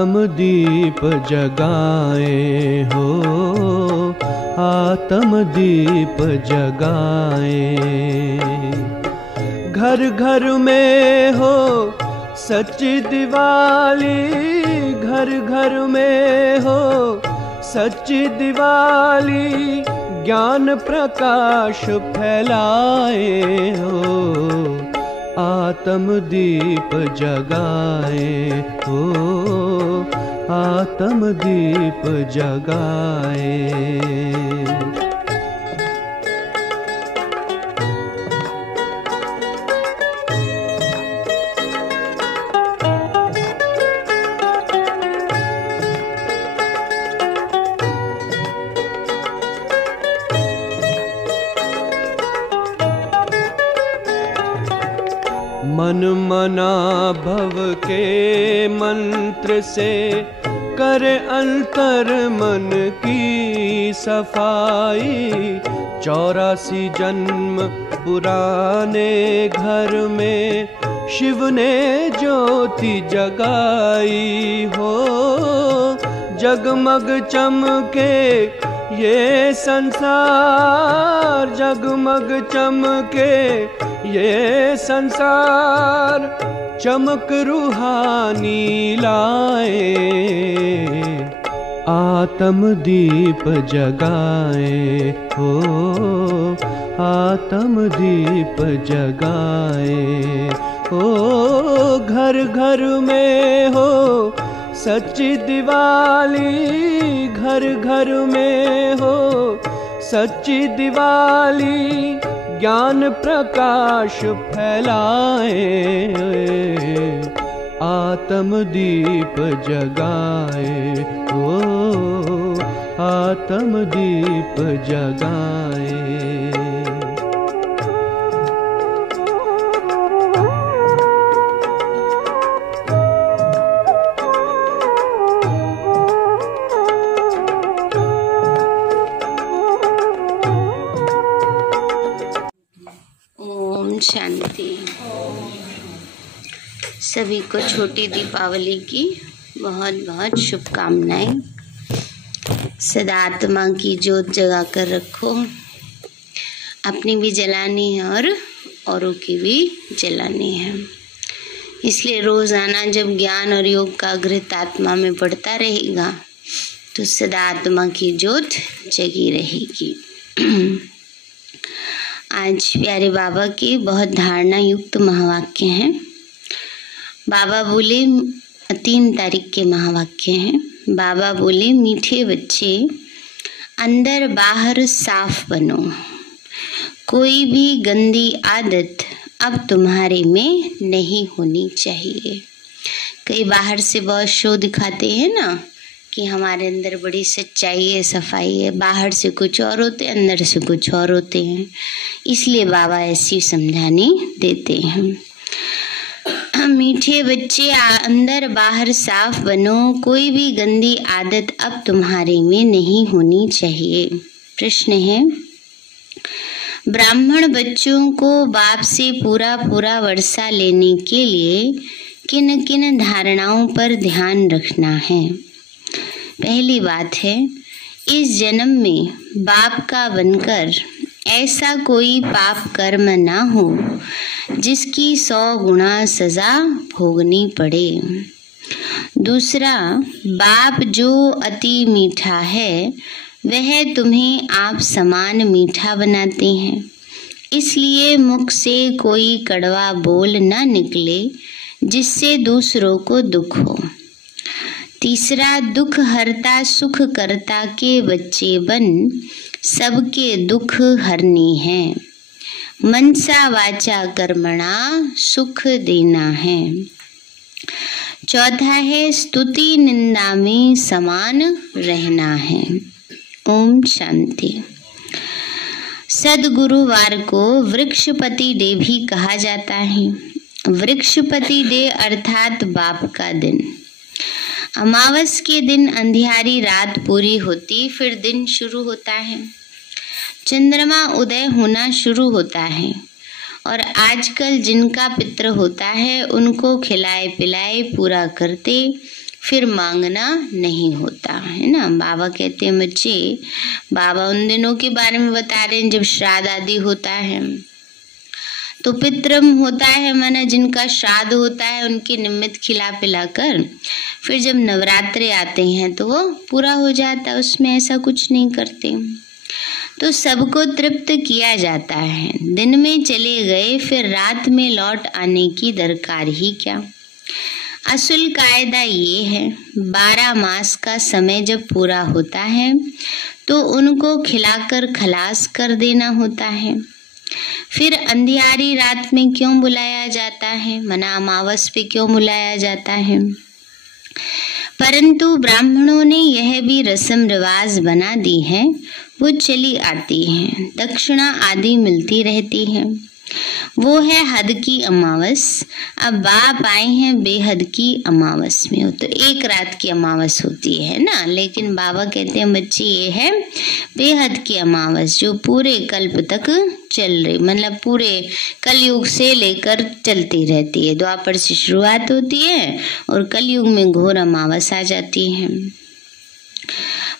आत्म दीप जगाए हो, आत्म दीप जगाए। घर घर में हो सच्ची दिवाली, घर घर में हो सच्ची दिवाली, ज्ञान प्रकाश फैलाए हो, आत्म दीप जगाए हो, आत्म दीप जगाए। मन मना भव के मंत्र से करे अंतर मन की सफाई। 84 जन्म पुराने घर में शिव ने ज्योति जगाई हो, जगमग चमके ये संसार, जगमग चमके ये संसार, चमक रूहानी लाए, आत्म दीप जगाए हो, आत्म दीप जगाए हो। घर घर में हो सच्ची दिवाली, घर घर में हो सच्ची दिवाली, ज्ञान प्रकाश फैलाए, आत्म दीप जगाए हो, आत्म दीप जगाए। शांति। सभी को छोटी दीपावली की बहुत बहुत शुभकामनाएं। सदा आत्मा की जोत जगा कर रखो, अपनी भी जलानी है और औरों की भी जलानी है। इसलिए रोजाना जब ज्ञान और योग का घृत आत्मा में बढ़ता रहेगा तो सदा आत्मा की जोत जगी रहेगी। आज प्यारे बाबा के बहुत धारणा युक्त महावाक्य हैं। बाबा बोले 3 तारीख के महावाक्य हैं। बाबा बोले, मीठे बच्चे अंदर बाहर साफ बनो, कोई भी गंदी आदत अब तुम्हारे में नहीं होनी चाहिए। कई बाहर से बहुत शो दिखाते हैं ना कि हमारे अंदर बड़ी सच्चाई है, सफाई है, बाहर से कुछ और होते हैं, अंदर से कुछ और होते हैं। इसलिए बाबा ऐसी समझाने देते हैं। मीठे बच्चे अंदर बाहर साफ बनो, कोई भी गंदी आदत अब तुम्हारे में नहीं होनी चाहिए। प्रश्न है, ब्राह्मण बच्चों को बाप से पूरा पूरा वर्षा लेने के लिए किन किन धारणाओं पर ध्यान रखना है? पहली बात है, इस जन्म में बाप का बनकर ऐसा कोई पाप कर्म ना हो जिसकी 100 गुना सजा भोगनी पड़े। दूसरा, बाप जो अति मीठा है वह तुम्हें आप समान मीठा बनाते हैं, इसलिए मुख से कोई कड़वा बोल न निकले जिससे दूसरों को दुख हो। तीसरा, दुख हरता सुख करता के बच्चे बन सबके दुख हरनी है। मनसा वाचा कर्मणा सुख देना है। चौथा है, स्तुति निंदा में समान रहना है। ओम शांति। सद्गुरुवार को वृक्षपति डे भी कहा जाता है। वृक्षपति डे अर्थात बाप का दिन। अमावस के दिन अंधियारी रात पूरी होती, फिर दिन शुरू होता है, चंद्रमा उदय होना शुरू होता है और आजकल जिनका पितृ होता है उनको खिलाए पिलाए पूरा करते फिर मांगना नहीं होता है ना। बाबा कहते हैं बच्चे, बाबा उन दिनों के बारे में बता रहे हैं जब श्राद्ध आदि होता है, तो पितरम होता है, माना जिनका श्राद्ध होता है उनके निमित्त खिला पिलाकर फिर जब नवरात्रे आते हैं तो वो पूरा हो जाता है, उसमें ऐसा कुछ नहीं करते। तो सबको तृप्त किया जाता है। दिन में चले गए फिर रात में लौट आने की दरकार ही क्या। असल कायदा ये है, 12 मास का समय जब पूरा होता है तो उनको खिलाकर खलास कर देना होता है। फिर अंधियारी रात में क्यों बुलाया जाता है, मना अमावस पे क्यों बुलाया जाता है। परंतु ब्राह्मणों ने यह भी रस्म रिवाज बना दी है, वो चली आती है, दक्षिणा आदि मिलती रहती है। वो है हद की अमावस। अब बाप आए हैं बेहद की अमावस में, हो तो एक रात की अमावस होती है ना, लेकिन बाबा कहते हैं बच्चे ये है बेहद की अमावस जो पूरे कल्प तक चल रही, मतलब पूरे कलयुग से लेकर चलती रहती है। द्वापर से शुरुआत होती है और कलयुग में घोर अमावस आ जाती है।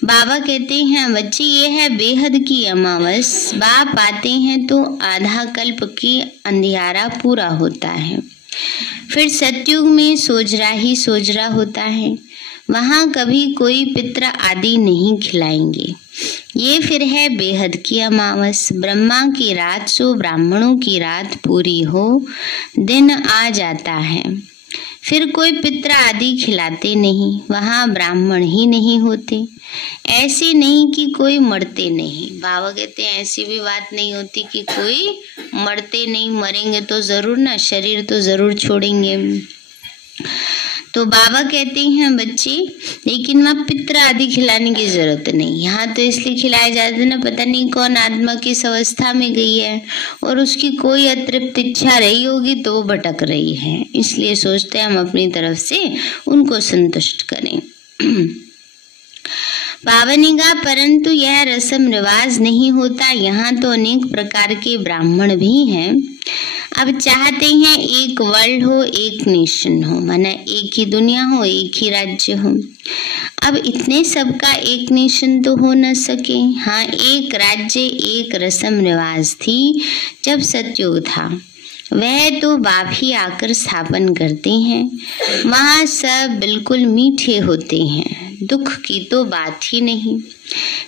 बाबा कहते हैं बच्चे ये है बेहद की अमावस। बाप आते हैं तो आधा कल्प की अंधियारा पूरा होता है। फिर सतयुग में सोजरा ही सोजरा होता है, वहाँ कभी कोई पित्र आदि नहीं खिलाएंगे। ये फिर है बेहद की अमावस। ब्रह्मा की रात सो ब्राह्मणों की रात पूरी हो, दिन आ जाता है। फिर कोई पित्र आदि खिलाते नहीं, वहाँ ब्राह्मण ही नहीं होते। ऐसे नहीं कि कोई मरते नहीं। बाबा कहते हैं ऐसी भी बात नहीं होती कि कोई मरते नहीं, मरेंगे तो जरूर ना, शरीर तो जरूर छोड़ेंगे। तो बाबा कहते हैं बच्चे लेकिन वहाँ पित्र आदि खिलाने की जरूरत नहीं। यहाँ तो इसलिए खिलाए जाते ना, पता नहीं कौन आत्मा किस अवस्था में गई है और उसकी कोई अतृप्त इच्छा रही होगी तो वो भटक रही है, इसलिए सोचते हैं हम अपनी तरफ से उनको संतुष्ट करें। पावनिगा परंतु यह रस्म रिवाज नहीं होता। यहाँ तो अनेक प्रकार के ब्राह्मण भी हैं। अब चाहते हैं एक वर्ल्ड हो, एक नेशन हो, माना एक ही दुनिया हो, एक ही राज्य हो। अब इतने सबका एक नेशन तो हो न सके। हाँ, एक राज्य एक रस्म रिवाज थी जब सतयुग था, वह तो बाप ही आकर स्थापन करते हैं। वहाँ सब बिल्कुल मीठे होते हैं, दुख की तो बात ही नहीं,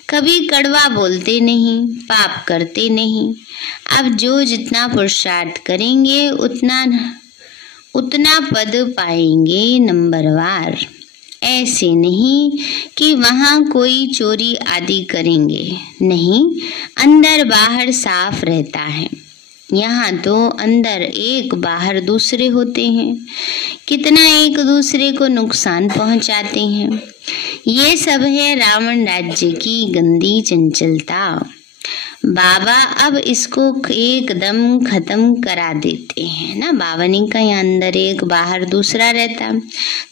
कभी कड़वा बोलते नहीं, पाप करते नहीं। अब जो जितना पुरुषार्थ करेंगे उतना पद पाएंगे नंबरवार। ऐसे नहीं कि वहाँ कोई चोरी आदि करेंगे, नहीं, अंदर बाहर साफ रहता है। यहाँ तो अंदर एक बाहर दूसरे होते हैं, कितना एक दूसरे को नुकसान पहुँचाते हैं। ये सब है रावण राज्य की गंदी चंचलता। बाबा अब इसको एकदम खत्म करा देते हैं ना। बाबा ने का यहाँ अंदर एक बाहर दूसरा रहता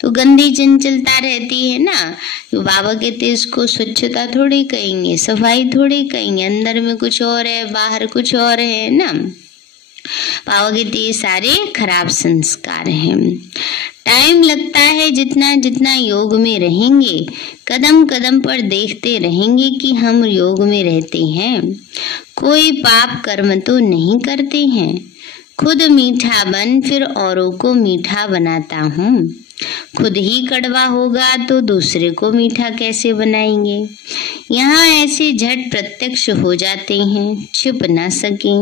तो गंदी चंचलता रहती है ना। तो बाबा कहते इसको स्वच्छता थोड़ी कहेंगे, सफाई थोड़ी कहेंगे, अंदर में कुछ और है बाहर कुछ और है ना। बाबा कहते ये सारे खराब संस्कार हैं। टाइम लगता है, जितना जितना योग में रहेंगे कदम कदम पर देखते रहेंगे कि हम योग में रहते हैं। कोई पाप कर्म तो नहीं करते हैं। खुद मीठा बन फिर औरों को मीठा बनाता हूँ। खुद ही कड़वा होगा तो दूसरे को मीठा कैसे बनाएंगे। यहाँ ऐसे झट प्रत्यक्ष हो जाते हैं, छिप ना सके।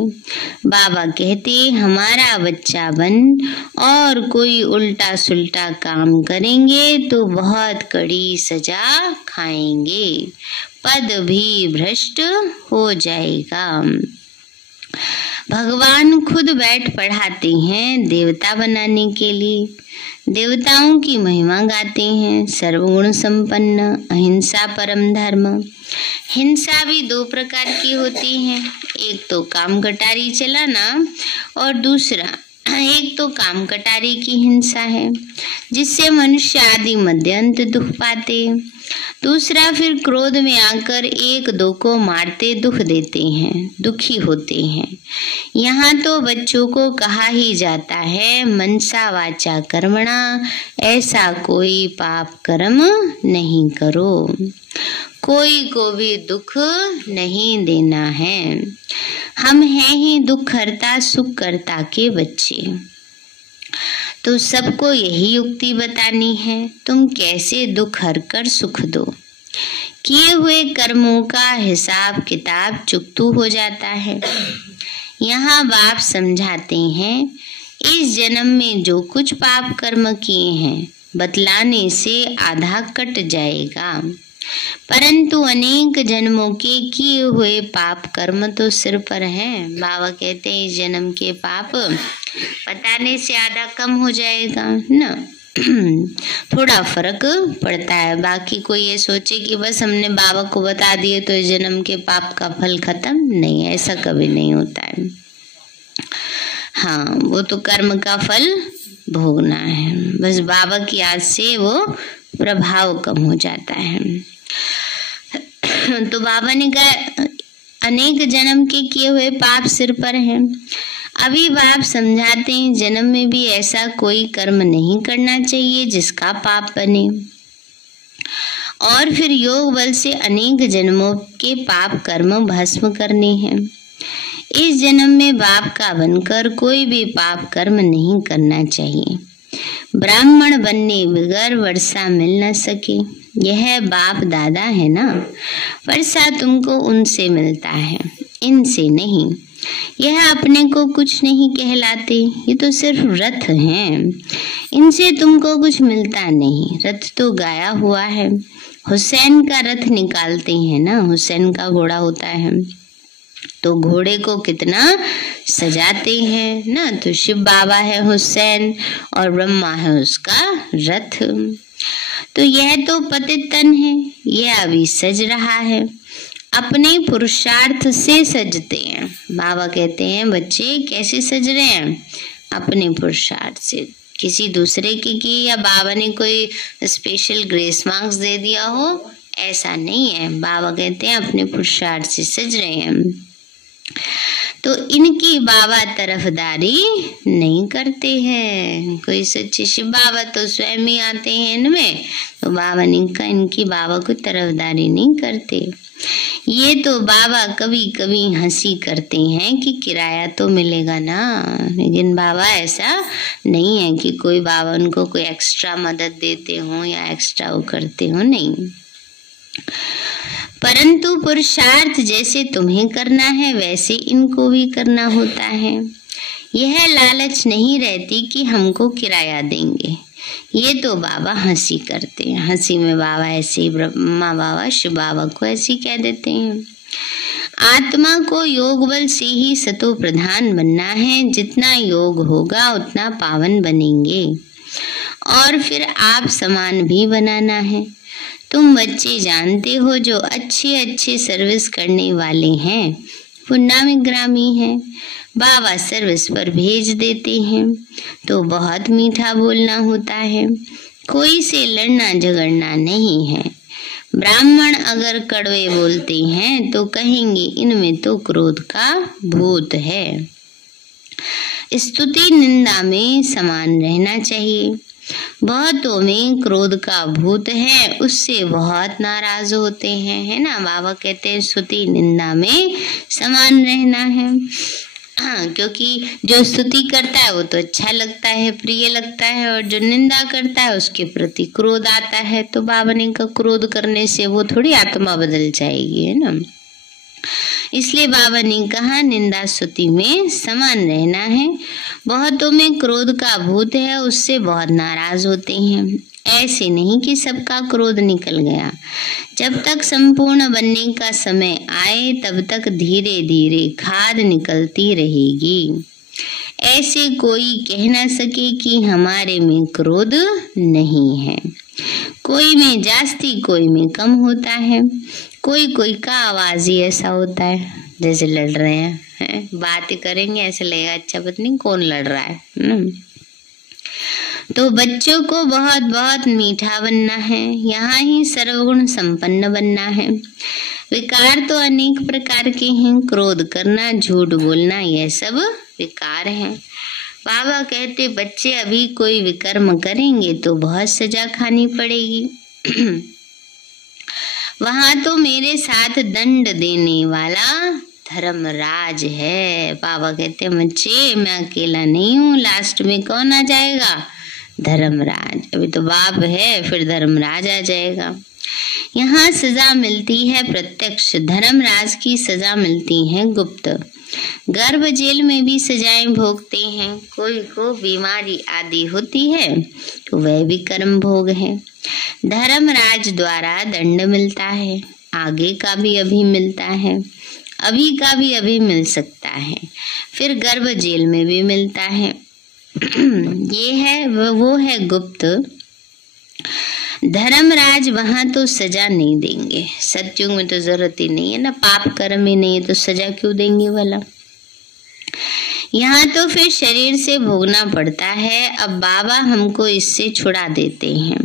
बाबा कहते हमारा बच्चा बन और कोई उल्टा सुल्टा काम करेंगे तो बहुत कड़ी सजा खाएंगे, पद भी भ्रष्ट हो जाएगा। भगवान खुद बैठ पढ़ाते हैं देवता बनाने के लिए। देवताओं की महिमा गाते हैं, सर्वगुण संपन्न, अहिंसा परम धर्म। हिंसा भी दो प्रकार की होती है, एक तो काम कटारी चलाना और दूसरा एक तो काम कटारी की हिंसा है जिससे मनुष्य आदि मध्य अंत दुख पाते। दूसरा, फिर क्रोध में आकर एक दो को मारते दुख देते हैं, दुखी होते हैं। यहाँ तो बच्चों को कहा ही जाता है, मनसा वाचा कर्मणा, ऐसा कोई पाप कर्म नहीं करो, कोई को भी दुख नहीं देना है। हम हैं ही दुख हरता सुख करता के बच्चे। तो सबको यही युक्ति बतानी है, तुम कैसे दुख हर कर सुख दो। किए हुए कर्मों का हिसाब किताब चुकतू हो जाता है। यहाँ बाप समझाते हैं, इस जन्म में जो कुछ पाप कर्म किए हैं बतलाने से आधा कट जाएगा, परंतु अनेक जन्मों के किए हुए पाप कर्म तो सिर पर हैं। बाबा कहते हैं इस जन्म के पाप बताने से आधा कम हो जाएगा ना। थोड़ा फर्क पड़ता है। बाकी कोई ये सोचे कि बस हमने बाबा को बता दिए तो इस जन्म के पाप का फल खत्म, नहीं, ऐसा कभी नहीं होता है। हाँ, वो तो कर्म का फल भोगना है, बस बाबा की याद से वो प्रभाव कम हो जाता है। तो बाबा ने कहा अनेक जन्म के किए हुए पाप सिर पर हैं। अभी बाप समझाते हैं जन्म में भी ऐसा कोई कर्म नहीं करना चाहिए जिसका पाप बने, और फिर योग बल से अनेक जन्मों के पाप कर्म भस्म करने हैं। इस जन्म में बाप का बनकर कोई भी पाप कर्म नहीं करना चाहिए। ब्राह्मण बनने बगैर वर्षा मिल न सके, यह बाप दादा है ना, वर्षा तुमको उनसे मिलता है, इनसे नहीं। यह अपने को कुछ नहीं कहलाते, ये तो सिर्फ रथ हैं, इनसे तुमको कुछ मिलता नहीं। रथ तो गाया हुआ है, हुसैन का रथ निकालते हैं ना, हुसैन का घोड़ा होता है तो घोड़े को कितना सजाते हैं ना। तो शिव बाबा है हुसैन और ब्रह्मा है उसका रथ। तो यह तो पतित तन है, यह अभी सज रहा है, अपने पुरुषार्थ से सजते हैं। बाबा कहते हैं बच्चे कैसे सज रहे हैं, अपने पुरुषार्थ से, किसी दूसरे की या बाबा ने कोई स्पेशल ग्रेस मार्क्स दे दिया हो, ऐसा नहीं है। बाबा कहते हैं अपने पुरुषार्थ से सज रहे हैं। तो इनकी बाबा तरफदारी नहीं करते हैं। कोई सच्चे शिव बाबा तो स्वयं ही आते हैं इनमें, तो बाबा इनकी बाबा को तरफदारी नहीं करते। ये तो बाबा कभी कभी हंसी करते हैं कि किराया तो मिलेगा ना, लेकिन बाबा ऐसा नहीं है कि कोई बाबा उनको कोई एक्स्ट्रा मदद देते हो या एक्स्ट्रा वो करते हो, नहीं। परंतु पुरुषार्थ जैसे तुम्हें करना है वैसे इनको भी करना होता है। यह लालच नहीं रहती कि हमको किराया देंगे। ये तो बाबा हंसी करते हैं, हंसी में बाबा ऐसे ही ब्रह्मा बाबा शिव बाबा को ऐसे कह देते हैं। आत्मा को योग बल से ही सतो प्रधान बनना है, जितना योग होगा उतना पावन बनेंगे, और फिर आप समान भी बनाना है। तुम बच्चे जानते हो जो अच्छे अच्छे सर्विस करने वाले हैं पुण्यग्रामी हैं, बाबा सर्विस पर भेज देते हैं तो बहुत मीठा बोलना होता है, कोई से लड़ना झगड़ना नहीं है। ब्राह्मण अगर कड़वे बोलते हैं तो कहेंगे इनमें तो क्रोध का भूत है। स्तुति निंदा में समान रहना चाहिए। बहुतों में क्रोध का भूत है, उससे बहुत नाराज होते हैं, है ना। बाबा कहते हैं स्तुति निंदा में समान रहना है। हाँ, क्योंकि जो स्तुति करता है वो तो अच्छा लगता है, प्रिय लगता है, और जो निंदा करता है उसके प्रति क्रोध आता है। तो बाबा ने कहा क्रोध करने से वो थोड़ी आत्मा बदल जाएगी, है ना। इसलिए बाबा ने कहा निंदा स्तुति में समान रहना है। बहुतों में क्रोध का भूत है, उससे बहुत नाराज होते हैं। ऐसे नहीं कि सबका क्रोध निकल गया। जब तक संपूर्ण बनने का समय आए तब तक धीरे धीरे खाद निकलती रहेगी। ऐसे कोई कह ना सके कि हमारे में क्रोध नहीं है। कोई में जास्ती कोई में कम होता है। कोई का आवाज ही ऐसा होता है जैसे लड़ रहे हैं, बात करेंगे ऐसे लगेगा अच्छा पता नहीं कौन लड़ रहा है। तो बच्चों को बहुत बहुत मीठा बनना है, यहाँ ही सर्वगुण संपन्न बनना है। विकार तो अनेक प्रकार के हैं, क्रोध करना, झूठ बोलना, यह सब विकार हैं। बाबा कहते बच्चे अभी कोई विकर्म करेंगे तो बहुत सजा खानी पड़ेगी। वहां तो मेरे साथ दंड देने वाला धर्मराज है। बाबा कहते बच्चे मैं अकेला नहीं हूँ, लास्ट में कौन आ जाएगा? धर्मराज। अभी तो बाप है, फिर धर्मराज आ जाएगा। यहाँ सजा मिलती है प्रत्यक्ष, धर्मराज की सजा मिलती है गुप्त। गर्भ जेल में भी सजाएं भोगते हैं। कोई को बीमारी आदि होती है तो वह भी कर्म भोग है। धर्मराज द्वारा दंड मिलता है, आगे का भी अभी मिलता है, अभी का भी अभी मिल सकता है, फिर गर्भ जेल में भी मिलता है। ये है वो है गुप्त। धर्मराज वहां तो सजा नहीं देंगे, सत्युग में तो जरूरत ही नहीं है ना, पाप कर्म ही नहीं है तो सजा क्यों देंगे भला। यहाँ तो फिर शरीर से भोगना पड़ता है। अब बाबा हमको इससे छुड़ा देते हैं।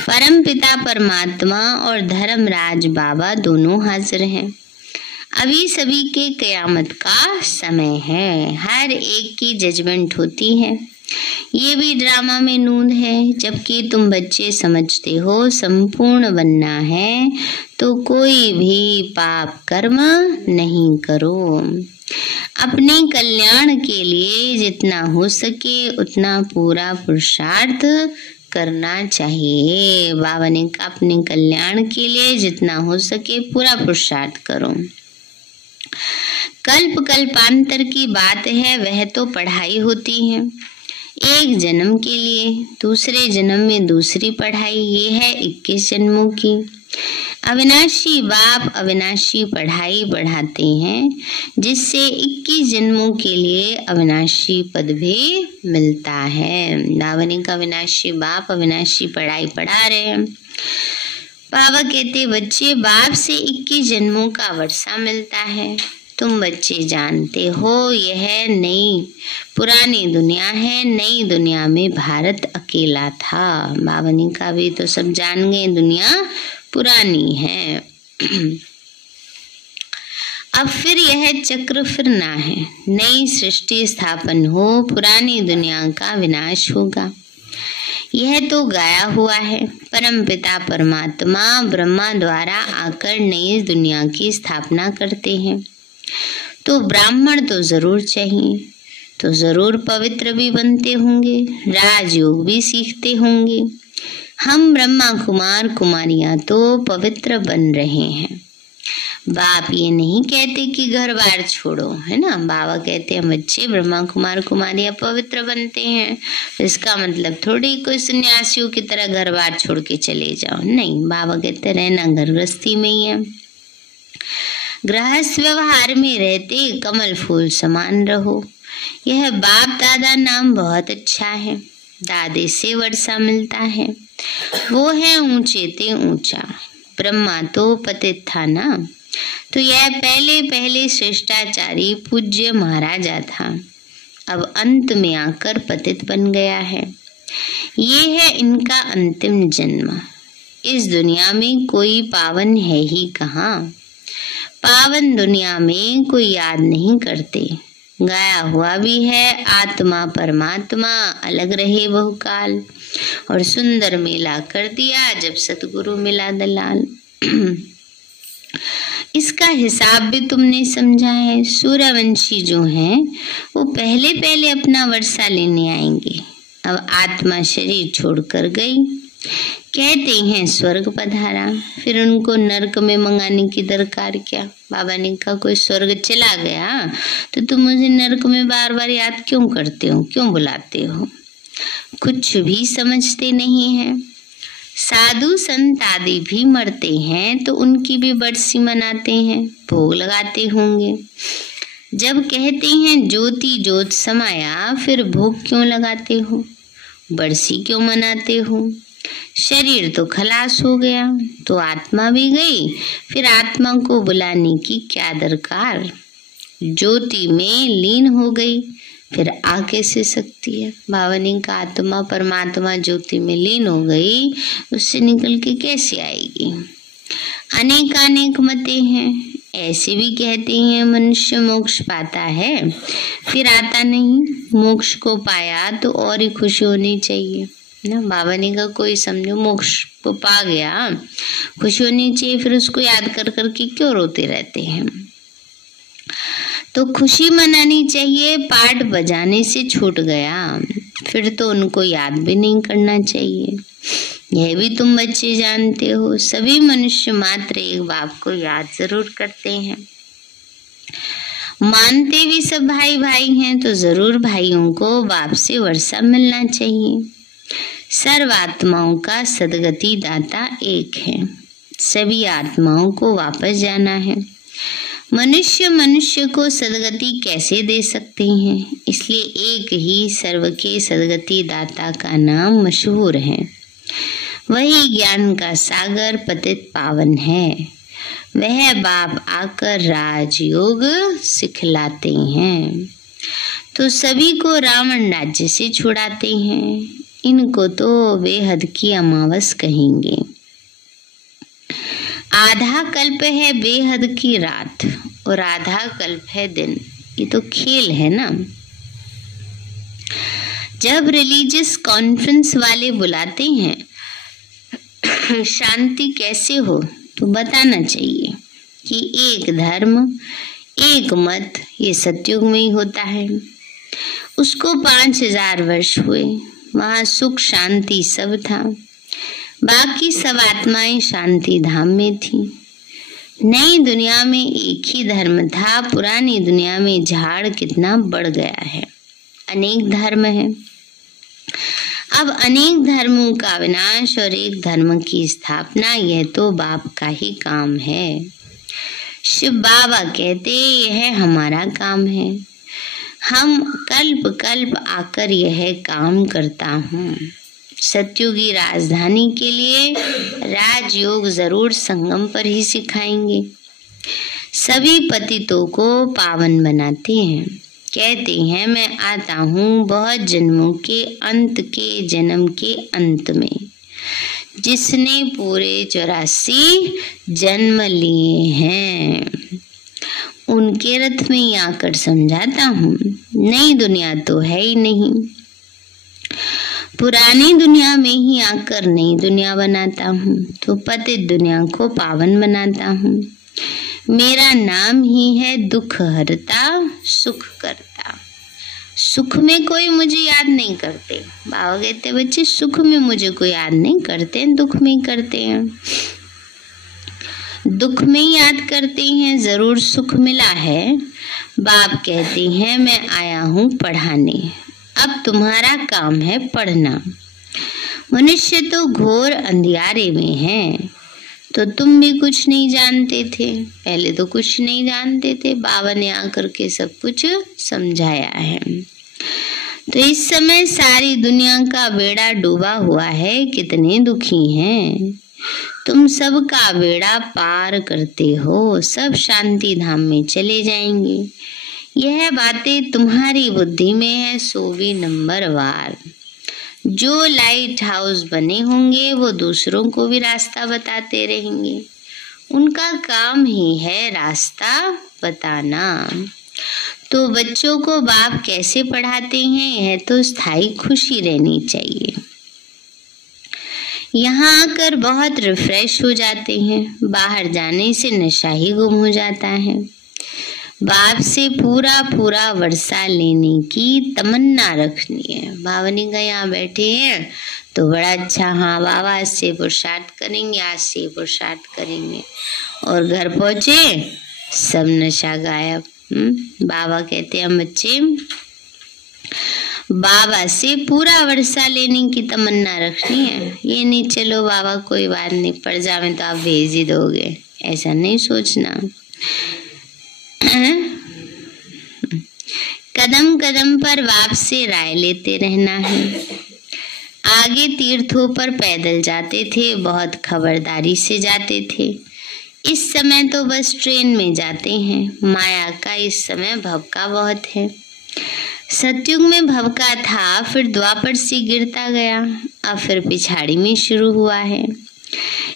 परम पिता परमात्मा और धर्मराज बाबा दोनों हाजिर हैं। अभी सभी के कयामत का समय है, हर एक की जजमेंट होती है। ये भी ड्रामा में नूंद है। जबकि तुम बच्चे समझते हो संपूर्ण बनना है तो कोई भी पाप कर्म नहीं करो। अपने कल्याण के लिए जितना हो सके उतना पूरा पुरुषार्थ करना चाहिए। बाबा ने कहा अपने कल्याण के लिए जितना हो सके पूरा पुरुषार्थ करो। कल्प कल्पांतर की बात है, वह तो पढ़ाई होती है। एक जन्म के लिए, दूसरे जन्म में दूसरी पढ़ाई, ये है 21 जन्मों की। अविनाशी बाप अविनाशी पढ़ाई पढ़ाते हैं, जिससे 21 जन्मों के लिए अविनाशी पद भी मिलता है। बाबा का अविनाशी बाप अविनाशी पढ़ाई पढ़ा रहे हैं। बाबा कहते बच्चे बाप से 21 जन्मों का वर्षा मिलता है। तुम बच्चे जानते हो यह नई पुरानी दुनिया है, नई दुनिया में भारत अकेला था। बाबा ने कहा भी तो सब जान गए दुनिया पुरानी है। अब फिर यह चक्र फिरना है, नई सृष्टि स्थापन हो, पुरानी दुनिया का विनाश होगा। यह तो गाया हुआ है। परम पिता परमात्मा ब्रह्मा द्वारा आकर नई दुनिया की स्थापना करते हैं। तो ब्राह्मण तो जरूर चाहिए, तो जरूर पवित्र भी बनते होंगे, राजयोग भी सीखते होंगे। हम ब्रह्मा कुमार कुमारियां तो पवित्र बन रहे हैं। बाप ये नहीं कहते कि घर बार छोड़ो, है ना। बाबा कहते हैं बच्चे ब्रह्मा कुमार कुमारियां पवित्र बनते हैं, इसका मतलब थोड़ी कोई सन्यासियों की तरह घर बार छोड़ के चले जाओ, नहीं। बाबा कहते रहना घर गृहस्थी में ही है। गृहस्थ व्यवहार में रहते कमल फूल समान रहो। यह बाप दादा नाम बहुत अच्छा है। दादे से वर्षा मिलता है, वो है ऊंचे ते ऊंचा। ब्रह्मा तो पतित था ना, तो यह पहले पहले श्रेष्ठाचारी पूज्य महाराजा था, अब अंत में आकर पतित बन गया है। ये है इनका अंतिम जन्म। इस दुनिया में कोई पावन है ही कहाँ। पावन दुनिया में कोई याद नहीं करते। गाया हुआ भी है आत्मा परमात्मा अलग रहे बहुकाल, और सुंदर मेला कर दिया जब सतगुरु मिला दलाल। इसका हिसाब भी तुमने समझा है। सूर्यवंशी जो हैं वो पहले पहले अपना वर्षा लेने आएंगे। अब आत्मा शरीर छोड़कर गई, कहते हैं स्वर्ग पधारा, फिर उनको नरक में मंगाने की दरकार क्या। बाबा ने कहा कोई स्वर्ग चला गया तो तुम मुझे नरक में बार बार याद क्यों करते हो, क्यों बुलाते हो। कुछ भी समझते नहीं है। साधु संत आदि भी मरते हैं तो उनकी भी बरसी मनाते हैं, भोग लगाते होंगे। जब कहते हैं ज्योति ज्योत समाया, फिर भोग क्यों लगाते हो, बरसी क्यों मनाते हो। शरीर तो खलास हो गया तो आत्मा भी गई, फिर आत्मा को बुलाने की क्या दरकार। ज्योति में लीन हो गई, फिर आ कैसे सकती है? भावनिक आत्मा परमात्मा ज्योति में लीन हो गई, उससे निकल के कैसे आएगी? अनेक मतें हैं। ऐसे भी कहते हैं मनुष्य मोक्ष पाता है फिर आता नहीं, मोक्ष को पाया तो और ही खुशी होनी चाहिए ना। भावनिक का कोई समझो मोक्ष को पा गया, खुशी होनी चाहिए, फिर उसको याद कर करके क्यों रोते रहते हैं? तो खुशी मनानी चाहिए। पाठ बजाने से छूट गया फिर तो उनको याद भी नहीं करना चाहिए। यह भी तुम बच्चे जानते हो, सभी मनुष्य मात्र एक बाप को याद जरूर करते हैं। मानते भी सब भाई भाई हैं तो जरूर भाइयों को बाप से वर्षा मिलना चाहिए। सर्व आत्माओं का सदगति दाता एक है, सभी आत्माओं को वापस जाना है। मनुष्य को सदगति कैसे दे सकते हैं? इसलिए एक ही सर्व के सदगति दाता का नाम मशहूर है। वही ज्ञान का सागर पतित पावन है। वह बाप आकर राजयोग सिखलाते हैं तो सभी को रावण राज्य से छुड़ाते हैं। इनको तो बेहद की अमावस कहेंगे। आधा कल्प है बेहद की रात और आधा कल्प है दिन। ये तो खेल है ना। जब रिलीजियस कॉन्फ्रेंस वाले बुलाते हैं शांति कैसे हो तो बताना चाहिए कि एक धर्म एक मत ये सतयुग में ही होता है। उसको 5000 वर्ष हुए, वहां सुख शांति सब था। बाकी सब आत्माएं शांति धाम में थी। नई दुनिया में एक ही धर्म था, पुरानी दुनिया में झाड़ कितना बढ़ गया है, अनेक धर्म है। अब अनेक धर्मों का विनाश और एक धर्म की स्थापना, यह तो बाप का ही काम है। शिव बाबा कहते यह हमारा काम है। हम कल्प कल्प आकर यह काम करता हूँ। सतयुगी राजधानी के लिए राजयोग जरूर संगम पर ही सिखाएंगे। सभी पतितों को पावन बनाते हैं। कहते हैं मैं आता हूँ बहुत जन्मों के अंत के जन्म के अंत में, जिसने पूरे 84 जन्म लिए हैं उनके रथ में ही आकर समझाता हूँ। नई दुनिया तो है ही नहीं, पुरानी दुनिया में ही आकर नई दुनिया बनाता हूँ, तो पतित दुनिया को पावन बनाता हूँ। मेरा नाम ही है दुख हरता सुख करता। सुख में कोई मुझे याद नहीं करते। बाबा कहते बच्चे सुख में मुझे कोई याद नहीं करते, दुख में ही करते हैं। दुख में ही याद करते हैं, जरूर सुख मिला है। बाप कहते हैं मैं आया हूँ पढ़ाने, अब तुम्हारा काम है पढ़ना। मनुष्य तो घोर अंधियारे में है, तो तुम भी कुछ नहीं जानते थे। पहले तो कुछ नहीं जानते थे, बाबा ने आकर के सब कुछ समझाया है। तो इस समय सारी दुनिया का बेड़ा डूबा हुआ है, कितने दुखी हैं। तुम सबका बेड़ा पार करते हो, सब शांति धाम में चले जाएंगे। यह बातें तुम्हारी बुद्धि में है 100 नंबरवार। जो लाइट हाउस बने होंगे वो दूसरों को भी रास्ता बताते रहेंगे। उनका काम ही है रास्ता बताना। तो बच्चों को बाप कैसे पढ़ाते हैं, यह तो स्थायी खुशी रहनी चाहिए। यहाँ आकर बहुत रिफ्रेश हो जाते हैं, बाहर जाने से नशा ही गुम हो जाता है। बाप से पूरा पूरा वर्षा लेने की तमन्ना रखनी है। भावनी का यहाँ बैठे हैं तो बड़ा अच्छा, हाँ बाबा आज से पुरुषार्थ करेंगे, आज से पुरुषार्थ करेंगे, और घर पहुंचे सब नशा गायब। बाबा कहते हैं बच्चे बाबा से पूरा वर्षा लेने की तमन्ना रखनी है। ये नहीं चलो बाबा कोई बात नहीं, पड़ जावे तो आप भेज ही दोगे, ऐसा नहीं सोचना। कदम कदम पर बाप से राय लेते रहना है। आगे तीर्थों पर पैदल जाते थे, बहुत खबरदारी से जाते थे। इस समय तो बस ट्रेन में जाते हैं। माया का इस समय भवका बहुत है। सतयुग में भव का था, फिर द्वापर से गिरता गया, अब फिर पिछाड़ी में शुरू हुआ है।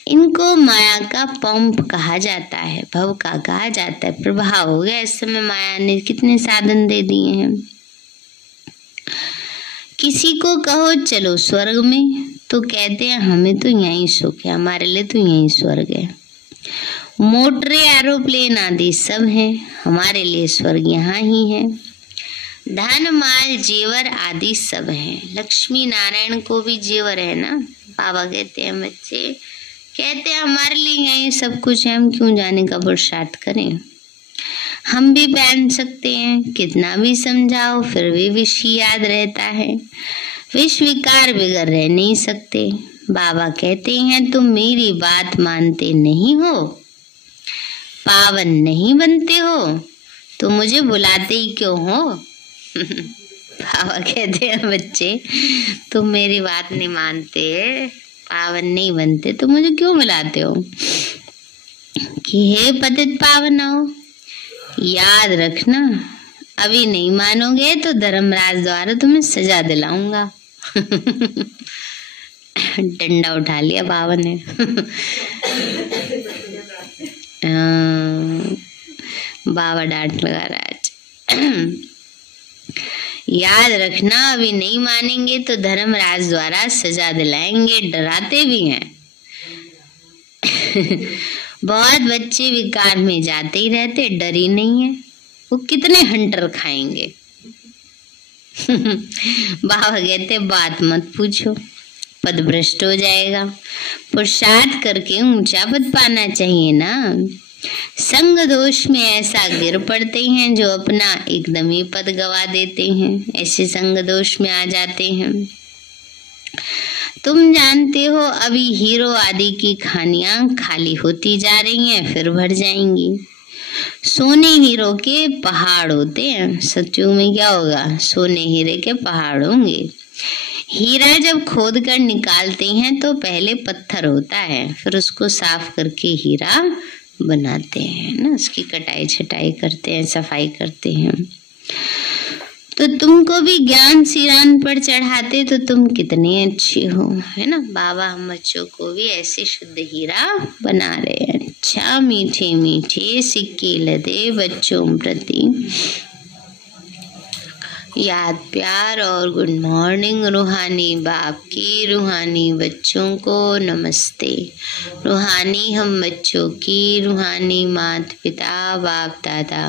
इनको माया का पंप कहा जाता है, भव का कहा जाता है। प्रभाव हो गया इस समय, माया ने कितने साधन दे दिए हैं। किसी को कहो चलो स्वर्ग में, तो कहते हैं हमें तो यहीं सुख है, हमारे लिए तो यहीं स्वर्ग है। मोटरें, एरोप्लेन आदि सब है, हमारे लिए स्वर्ग यहाँ ही है। धन माल जेवर आदि सब है। लक्ष्मी नारायण को भी जेवर है ना। बाबा कहते हैं बच्चे कहते हैं हमारे लिए यही सब कुछ है, हम क्यों जाने का पुरुषार्थ करें। हम भी पहन सकते हैं, कितना भी समझाओ फिर भी विष ही याद रहता है। विष विकार बिगड़ रह नहीं सकते। बाबा कहते हैं तुम मेरी बात मानते नहीं हो, पावन नहीं बनते हो, तो मुझे बुलाते ही क्यों हो। बाबा कहते हैं बच्चे तुम मेरी बात नहीं मानते, पावन नहीं बनते, तो मुझे क्यों बुलाते हो कि हे पतित पावन हो। याद रखना, अभी नहीं मानोगे तो धर्मराज द्वारा तुम्हें सजा दिलाऊंगा। डंडा उठा लिया बाबा ने। बाबा डांट लगा रहा है। याद रखना, अभी नहीं मानेंगे तो धर्मराज द्वारा सजा दिलाएंगे, डराते भी हैं। बहुत बच्चे विकार में जाते ही रहते, डर ही नहीं है। वो कितने हंटर खाएंगे। बाबा कहते बात मत पूछो, पद भ्रष्ट हो जाएगा। पुरुषार्थ करके ऊंचा पद पाना चाहिए ना। संग दोष में ऐसा गिर पड़ते हैं जो अपना एकदम ही पद गवा देते हैं, ऐसे संग दोष में आ जाते हैं। तुम जानते हो अभी हीरो आदि की खानियां खाली होती जा रही हैं, फिर भर जाएंगी। सोने हीरो के पहाड़ होते हैं, सतयुग में क्या होगा, सोने हीरे के पहाड़ होंगे। हीरा जब खोद कर निकालते हैं तो पहले पत्थर होता है, फिर उसको साफ करके हीरा बनाते हैं ना, उसकी कटाई छटाई करते हैं, सफाई करते हैं। तो तुमको भी ज्ञान सिरान पर चढ़ाते तो तुम कितने अच्छे हो, है ना। बाबा हम बच्चों को भी ऐसे शुद्ध हीरा बना रहे हैं। अच्छा मीठे मीठे सिक्के लदे बच्चों प्रति याद प्यार और गुड मॉर्निंग। रूहानी बाप की रूहानी बच्चों को नमस्ते। रूहानी हम बच्चों की रूहानी माता पिता बाप दादा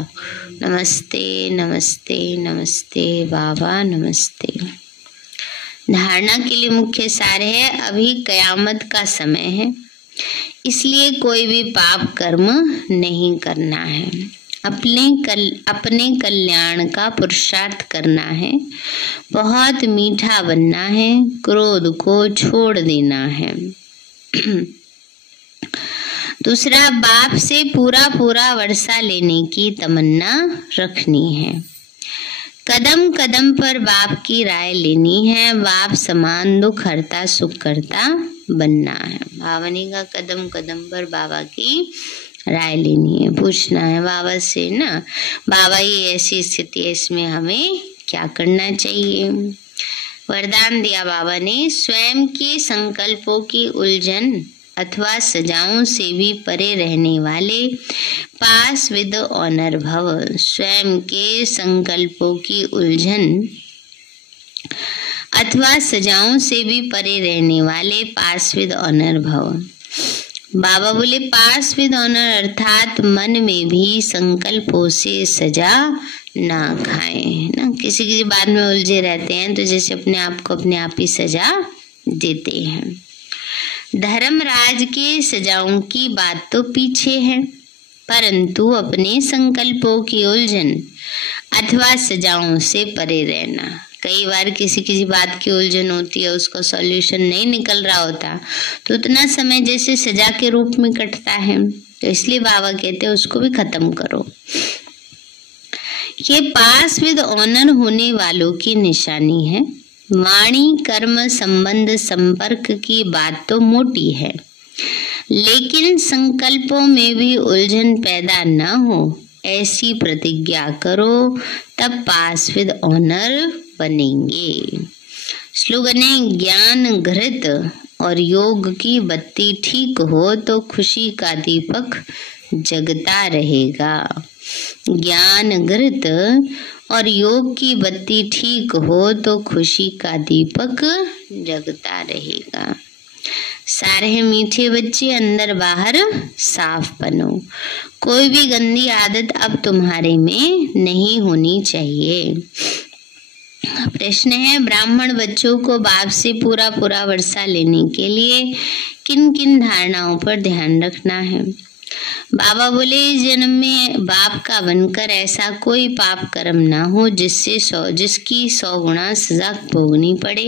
नमस्ते नमस्ते नमस्ते बाबा नमस्ते। धारणा के लिए मुख्य सार है, अभी कयामत का समय है, इसलिए कोई भी पाप कर्म नहीं करना है। अपने कल्याण का पुरुषार्थ करना है, बहुत मीठा बनना है, क्रोध को छोड़ देना है। दूसरा, बाप से पूरा पूरा वर्षा लेने की तमन्ना रखनी है। कदम कदम पर बाप की राय लेनी है, बाप समान दुख हरता सुख करता बनना है। भावनी का कदम कदम पर बाबा की राय लेनी है, पूछना है बाबा से ना, बाबा ये ऐसी स्थिति है, इसमें हमें क्या करना चाहिए। वरदान दिया बाबा ने, स्वयं के संकल्पों की उलझन अथवा सजाओं से भी परे रहने वाले पास विद ऑनर भव। स्वयं के संकल्पों की उलझन अथवा सजाओं से भी परे रहने वाले पास विद ऑनर भव। बाबा बोले पास विद ऑनर अर्थात मन में भी संकल्पों से सजा ना खाएं ना। किसी बात में उलझे रहते हैं तो जैसे अपने आप को अपने आप ही सजा देते हैं। धर्मराज के सजाओं की बात तो पीछे है, परंतु अपने संकल्पों की उलझन अथवा सजाओं से परे रहना। कई बार किसी बात की उलझन होती है, उसका सॉल्यूशन नहीं निकल रहा होता, तो उतना समय जैसे सजा के रूप में कटता है, तो इसलिए बाबा कहते हैं उसको भी खत्म करो। ये पास विद ऑनर होने वालों की निशानी है। वाणी कर्म संबंध संपर्क की बात तो मोटी है, लेकिन संकल्पों में भी उलझन पैदा न हो ऐसी प्रतिज्ञा करो, तब पास विद ऑनर बनेंगे। स्लोगन है, ज्ञान घृत और योग की बत्ती ठीक हो तो खुशी का दीपक जगता रहेगा। ज्ञान घृत और योग की बत्ती ठीक हो तो खुशी का दीपक जगता रहेगा। सारे मीठे बच्चे, अंदर बाहर साफ बनो। कोई भी गंदी आदत अब तुम्हारे में नहीं होनी चाहिए। प्रश्न है, ब्राह्मण बच्चों को बाप से पूरा पूरा वर्षा लेने के लिए किन किन धारणाओं पर ध्यान रखना है? बाबा बोले, इस जन्म में बाप का बनकर ऐसा कोई पाप कर्म ना हो जिसकी 100 गुना सजा भोगनी पड़े।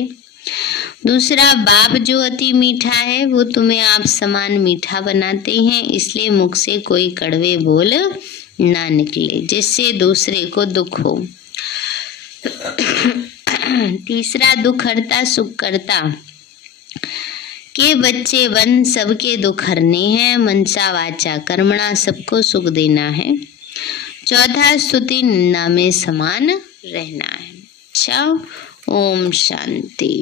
दूसरा, बाप जो अति मीठा है वो तुम्हें आप समान मीठा बनाते हैं, इसलिए मुख से कोई कड़वे बोल ना निकले जिससे दूसरे को दुख हो। तीसरा, दुख हरता सुख करता के बच्चे बन सबके दुख हरने हैं, मनसा वाचा कर्मणा सबको सुख देना है। चौथा, स्तुति निंदा में समान रहना है। अच्छा, ओम शांति।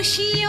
खुशियाँ